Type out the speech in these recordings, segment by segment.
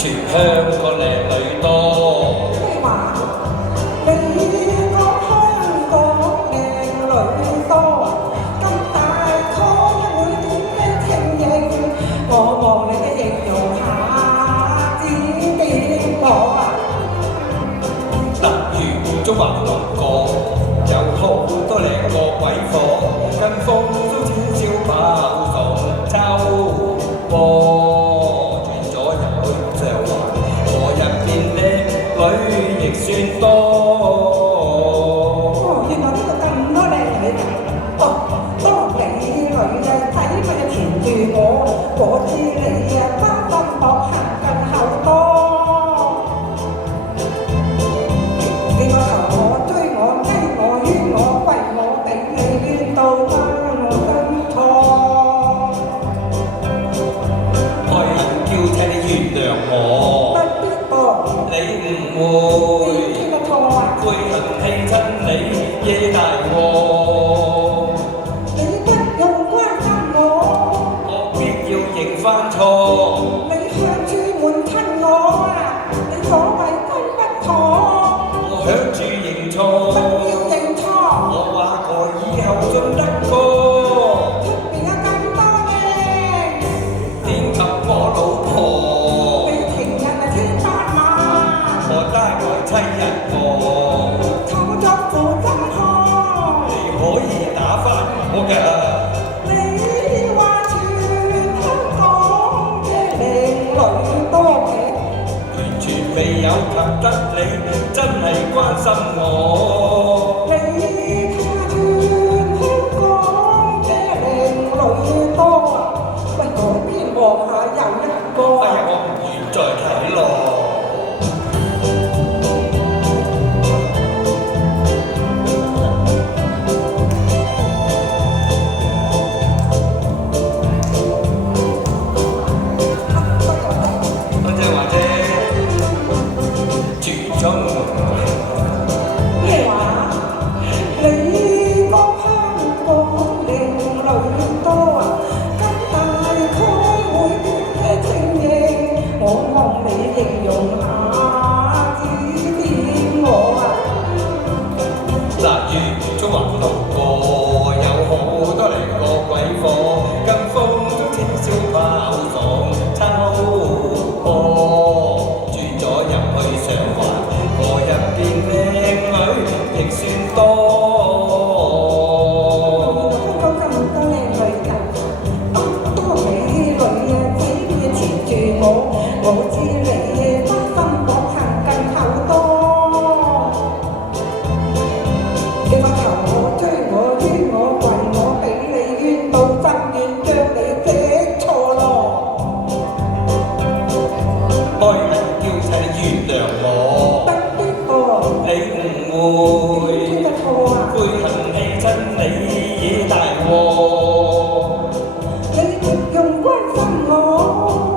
全香港靚女多。咩話？你講香港靚女多，咁大概會點嘅情形？我望你嘅形容下，指點我啊！例如中環龍角有好多靚個鬼火，跟風都悄悄爆撞秋波，轉咗入去上環，我入邊靚女亦算多。哦，原來呢度咁多靚女㗎！哦，多美女啊，睇佢就纏住我知你啊，花心薄行更後多。你個頭我追我雞我圈我跪我俾你圈到翻我跟錯。愛恨叫請你原諒我，不必噃，你唔會你聽得錯啊！悔恨氣親你惹大禍，你不用關心我，我必要認翻錯。你向處門親我啊！你所謂真不妥。我響住認錯，不要認錯，我話過以後進得過，出邊有咁多靚，點及我老婆？你情人係千百萬，我帶來妻人過，創作負心漢。你可以打翻我㗎。你話全香港嘅靚女多嘅，完全未有及得你，真係關心我。你睇下全香港嘅靚女多啊！喂，嗰邊望下又一個哎呀，啊！我唔願再睇咯。多謝華姐，住中咩話？你講香港靚女多啊，咁大概會點嘅情形？我望你形容下，指點我啊！例如中環路過有好多靚個鬼火，跟風都悄悄爆撞秋波，轉咗入去上環，我入邊靚女亦算多。香港咁多靚女㗎，咁多美女啊，睇佢纏住我知你花心薄行更後多。你個頭我追我圈我跪我俾你圈到真願將你擊錯咯。愛人叫請你原諒我，不必噃，你唔會聽得錯啊！悔恨氣親你惹大禍，你不用關心我，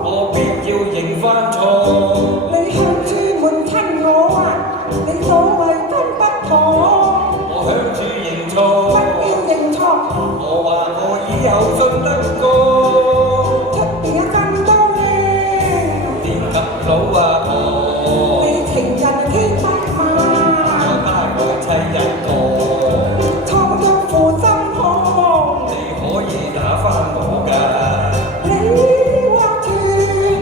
我必要認翻錯。你向處門親我啊！你所謂真不妥，我響住認不錯，要認錯。我話我以後信得過，出邊有咁多靚，點及老阿婆？你情人係千百萬，我帶來妻人過，創作負心漢。你可以打翻我㗎。你話全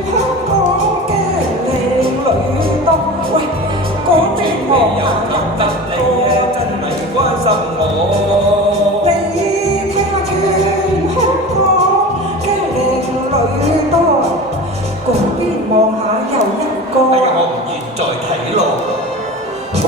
香港嘅靚女多，喂，嗰啲未望有下及得你又啊，一個。真係關心我。你睇下全香港嘅靚女多，嗰邊望下又一個。哎呀，我唔願再睇咯。喂